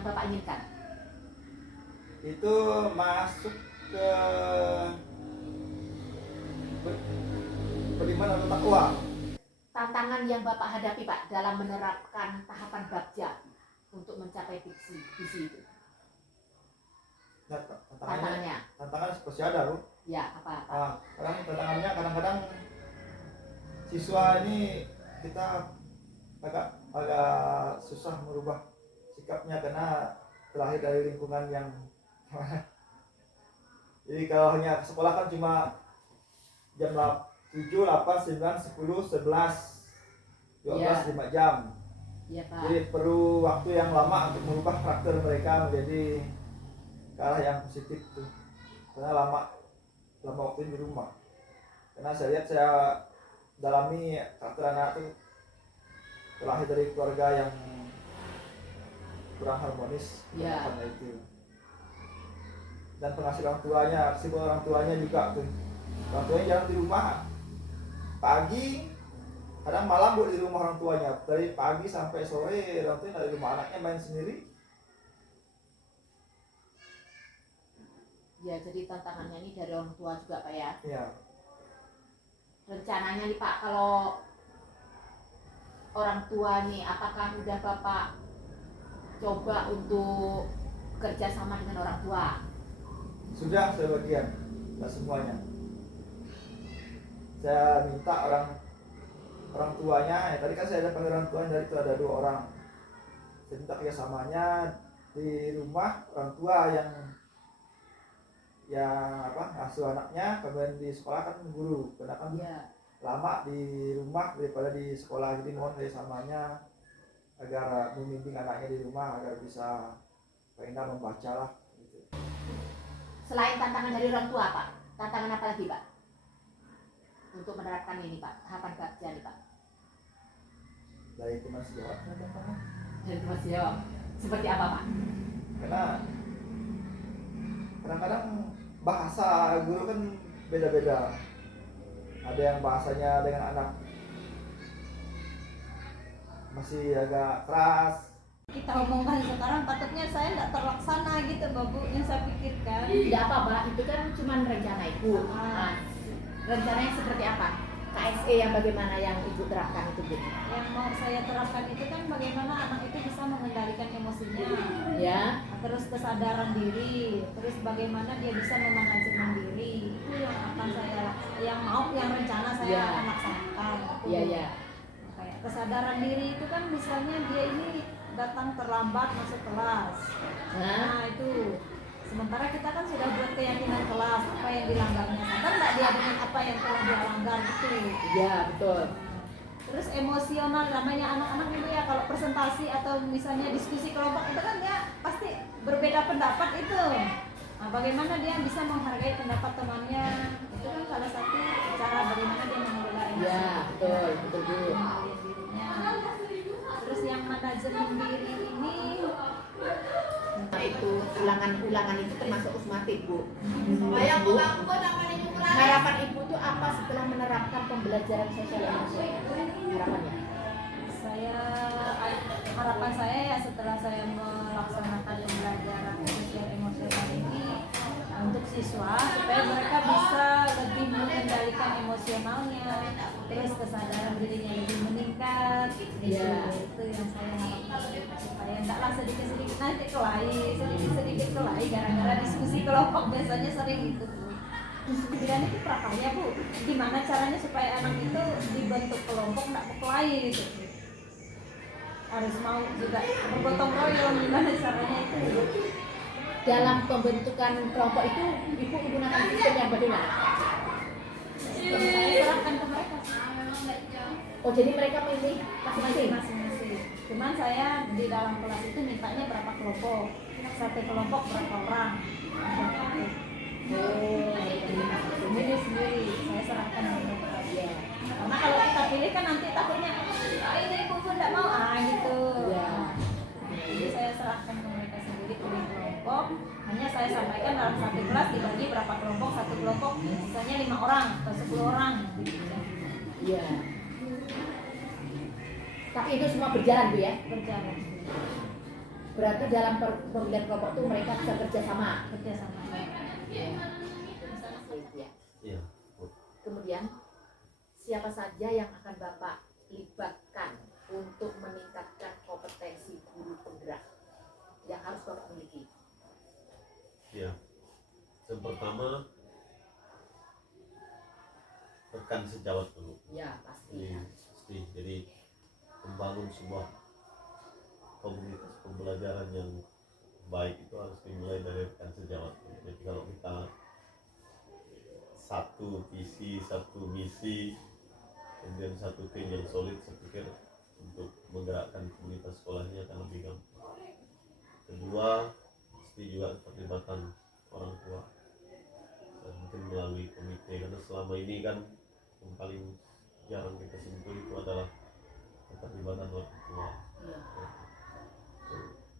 yang Bapak inginkan? Itu masuk ke beriman atau takwa. Tantangan yang Bapak hadapi Pak dalam menerapkan tahapan Bagja untuk mencapai visi itu. Nah, Tantangannya? Tantangan pasti ada, Bu. Ya, apa? Tantangannya kadang-kadang siswa ini kita agak susah merubah sikapnya karena terlahir dari lingkungan yang jadi kalau hanya sekolah kan cuma jam 7, 8, 9, 10, 11, 12, 5 jam. Ya, Pak. Jadi perlu waktu yang lama untuk merubah karakter mereka menjadi ke arah yang positif tuh. Karena lama waktu di rumah. Karena saya lihat, saya dalami karakter anak itu terlahir dari keluarga yang kurang harmonis. Ya. Karena itu. Dan pengasuh orang tuanya, simbol orang tuanya juga tuh. Orang tuanya jarang di rumah. Pagi, kadang malam buat di rumah orang tuanya. Dari pagi sampai sore orang tuanya dari rumah, anaknya main sendiri. Ya, jadi tantangannya ini dari orang tua juga Pak ya. Iya. Rencananya nih Pak, kalau orang tua nih, apakah udah Bapak coba untuk kerjasama dengan orang tua? Sudah sebagian, tidak semuanya. Saya minta orang tuanya, tadi kan saya ada panggil orang tuanya, dari itu ada 2 orang. Saya minta kerjasamanya di rumah, orang tua yang asuh anaknya, kemudian di sekolah kan guru, karena kan lama di rumah daripada di sekolah. Jadi mohon kerjasamanya agar membimbing anaknya di rumah agar bisa paling membaca lah. Gitu. Selain tantangan dari orang tua Pak, tantangan apa lagi Pak untuk menerapkan ini Pak, tahapan Bagja nih Pak? Dari teman sejawat. Dari teman sejawat, seperti apa Pak? Karena kadang-kadang bahasa guru kan beda-beda. Ada yang bahasanya dengan anak masih agak keras. Kita omongkan sekarang takutnya saya tidak terlaksana gitu Bu, yang saya pikirkan. Tidak apa-apa, itu kan cuma rencana Ibu. Rencananya seperti apa? KSE yang bagaimana yang Ibu terapkan itu Bu? Yang mau saya terapkan itu kan bagaimana anak itu bisa mengendalikan emosinya, ya. Terus kesadaran diri, terus bagaimana dia bisa memanajemen diri. Itu yang akan saya, yang rencana saya akan laksanakan. Iya. Kayak kesadaran diri itu kan misalnya dia ini datang terlambat masuk kelas. Nah itu. Sementara kita kan sudah buat keyakinan kelas apa yang dilanggarnya. Sadar nggak dia dengan apa yang telah dia langgar itu? Iya betul. Terus emosional namanya anak-anak itu ya, kalau presentasi atau misalnya diskusi kelompok itu kan dia pasti berbeda pendapat itu. Nah, bagaimana dia bisa menghargai pendapat temannya? Itu kan salah satu cara bagaimana dia mengelola emosi. Iya betul Bu. Terus yang manajemen diri ini itu ulangan itu termasuk usmatik Bu. Harapan Ibu itu apa setelah menerapkan pembelajaran sosial emosional? Harapan saya ya setelah saya melaksanakan pembelajaran sosial emosional ini untuk siswa supaya mereka bisa lebih mengendalikan emosionalnya, terus kesadaran dirinya lebih meningkat. Itu yang saya harapkan supaya enggaklah sedikit-sedikit nanti sedikit-sedikit kelahi gara-gara diskusi kelompok biasanya sering itu. Kemudian itu prakarya Bu, gimana caranya supaya anak itu dibentuk kelompok enggak berkelahi gitu. Harus mau juga bergotong royong, gimana caranya itu. Dalam pembentukan kelompok itu Ibu menggunakan sistem yang bagaimana? Saya serahkan ke mereka. Oh jadi mereka milih masing-masing? Cuman saya di dalam kelas itu mintanya berapa kelompok, satu kelompok berapa orang. Sendiri saya serahkan ke mereka. Karena kalau kita pilih kan nanti takutnya ini ibu pun tidak mau gitu. Jadi saya serahkan ke mereka sendiri pilih kelompok. Hanya saya sampaikan dalam satu kelas dibagi berapa kelompok, satu kelompok misalnya 5 orang atau 10 orang. Iya. Tapi itu semua berjalan Bu ya? Berjalan. Berarti dalam pemilihan kelompok itu mereka bisa kerjasama. kerjasama. Iya. Kemudian siapa saja yang akan Bapak libatkan untuk meningkatkan kompetensi guru penggerak yang harus Bapak miliki? Ya, yang pertama rekan sejawat dulu. Ya pasti. Jadi membangun sebuah komunitas pembelajaran yang baik itu harus dimulai dari rekan sejawat. Jadi kalau kita satu visi, satu misi, kemudian satu tim yang solid, saya pikir untuk menggerakkan komunitas sekolahnya akan lebih gampang. Kedua, mesti juga keterlibatan orang tua dan mungkin melalui komite, karena selama ini kan yang paling jarang kita sentuh itu adalah keterlibatan orang tua.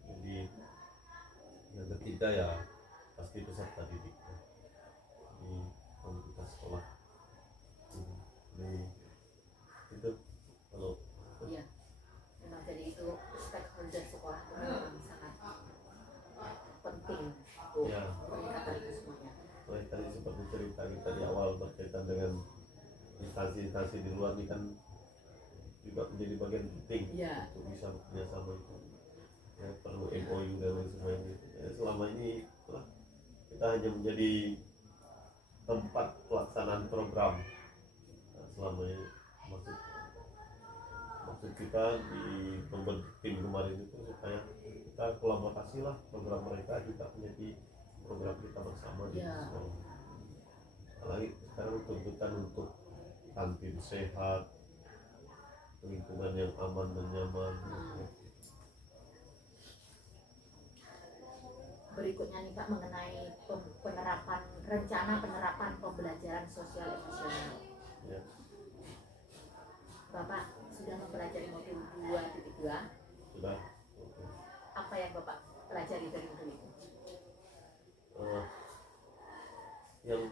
Jadi yang ketiga ya pasti peserta didik di komunitas sekolah. Jadi itu kalau Iya. Memang jadi itu stakeholder sekolah itu memang sangat penting untuk ya, meningkatkan itu semuanya. mulai tadi seperti cerita kita di awal berkaitan dengan instansi-instansi di luar ini kan juga menjadi bagian penting Iya. untuk bisa bekerja sama itu. Ya, perlu MOU dan lain sebagainya. Ya, selama ini kita hanya menjadi tempat pelaksanaan program. Nah, selama ini maksud kita di membentuk tim kemarin itu supaya kita kolaborasi lah, program mereka juga menjadi program kita bersama di Ya. sekolah. Apalagi sekarang tuntutan untuk kantin sehat, lingkungan yang aman dan nyaman. Berikutnya nih Pak mengenai rencana penerapan pembelajaran sosial emosional. Ya. Bapak sudah mempelajari modul 2.2. Sudah. Oke. Apa yang Bapak pelajari dari modul itu? Yang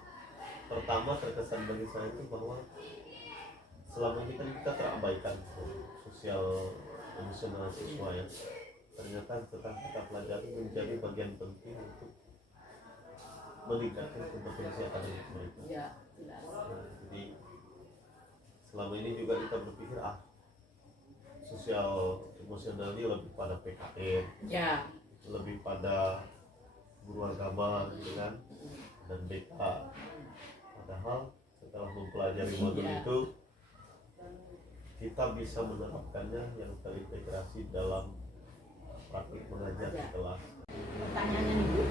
pertama terkesan bagi saya itu bahwa selama ini kan kita terabaikan sosial emosional siswa ya. Ternyata setelah kita pelajari menjadi bagian penting untuk meningkatkan kompetensi akademik mereka. Ya, jelas. Nah, jadi selama ini juga kita berpikir sosial emosional ini lebih pada PKN, Ya. lebih pada guru agama gitu kan, dan BK. Padahal setelah mempelajari modul itu kita bisa menerapkannya yang terintegrasi dalam praktik mengajar di kelas. Pertanyaannya nih Bu,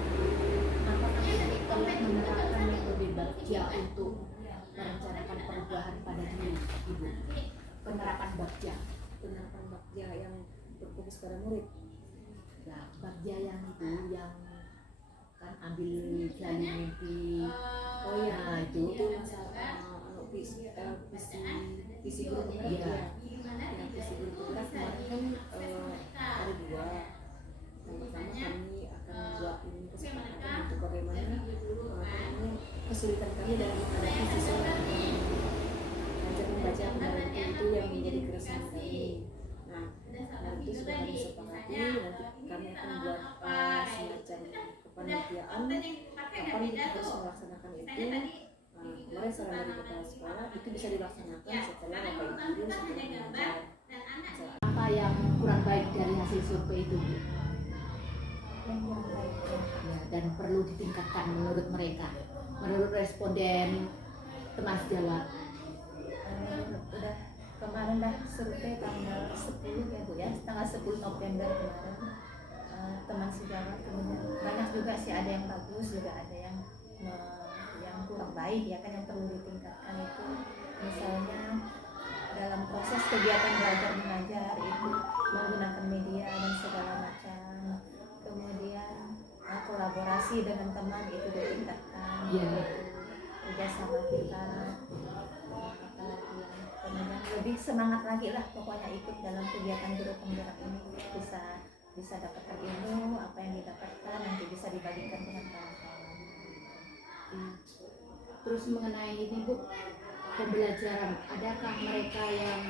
apakah kita telah menerapkan metode Bagja untuk merencanakan perubahan pada diri Ibu? Penerapan Bagja. Penerapan Bagja yang berfokus pada murid. Nah, Bagja yang itu yang kan ambil gali mimpi. Oh iya, Nah, itu masalah visi guru penggerak Iya. ya. Nah, visi guru penggerak kemarin kan ada dua. Yang pertama kami akan membuat kesepakatan untuk bagaimana kesulitan kami dalam menghadapi siswa yang belajar membaca kemarin itu yang menjadi keresahan kami. Nah, nanti sudah kami sepakati, nanti kami akan membuat semacam kepanitiaan kapan kita harus melaksanakan itu. Kemarin saran dari kepala sekolah itu bisa dilaksanakan setelah Bapak Ibu setelah mengajar. apa yang kurang baik dari hasil survei itu Bu? Yang kurang baik ya. Ya, dan perlu ditingkatkan menurut mereka, menurut responden teman sejawat. Udah kemarin dah survei tanggal 10 ya Bu ya, tanggal 10 November kemarin. Teman sejawat kemudian banyak juga sih, ada yang bagus juga ada yang kurang baik ya kan, yang perlu ditingkatkan itu misalnya dalam proses kegiatan belajar mengajar itu menggunakan media dan segala macam, kemudian kolaborasi dengan teman itu ditingkatkan. Iya. Kerjasama kita apalagi ya, kemudian lebih semangat lagi lah pokoknya ikut dalam kegiatan guru penggerak ini, bisa dapatkan ilmu, apa yang didapatkan nanti bisa dibagikan dengan kawan-kawan. Terus mengenai ini Bu, pembelajaran, adakah mereka yang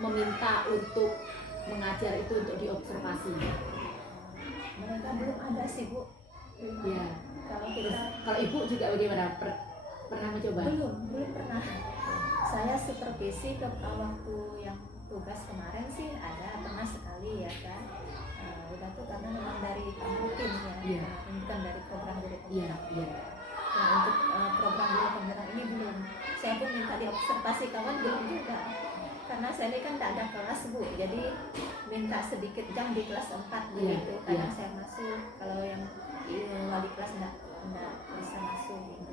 meminta untuk mengajar itu untuk diobservasi? Mereka belum ada sih Bu. Belum ada. Ya. Kalau Terus kita kalau ibu juga bagaimana? Pernah mencoba? belum pernah. Saya supervisi ke waktu yang tugas kemarin sih ada pernah sekali ya kan. Udah tuh karena memang dari Tambukin ya, Iya. bukan dari program guru Iya, penggerak. iya. Nah, untuk program guru penggerak ini belum. Saya pun minta diobservasi kawan belum juga. Karena saya ini kan tidak ada kelas Bu, jadi minta sedikit jam di kelas 4 Iya, begitu. Kadang iya. saya masuk, kalau yang wali kelas enggak bisa masuk gitu.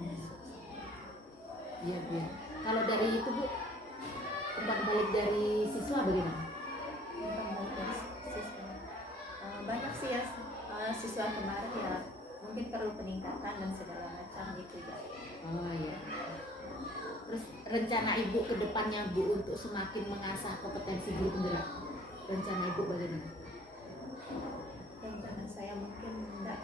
Iya, iya. Kalau dari itu Bu, umpan balik dari siswa bagaimana? Bukan baik dari siswa. Banyak sih ya siswa kemarin ya mungkin perlu peningkatan dan segala macam gitu ya. Oh iya. Terus rencana ibu ke depannya Bu untuk semakin mengasah kompetensi guru penggerak, rencana ibu bagaimana? Rencana saya mungkin enggak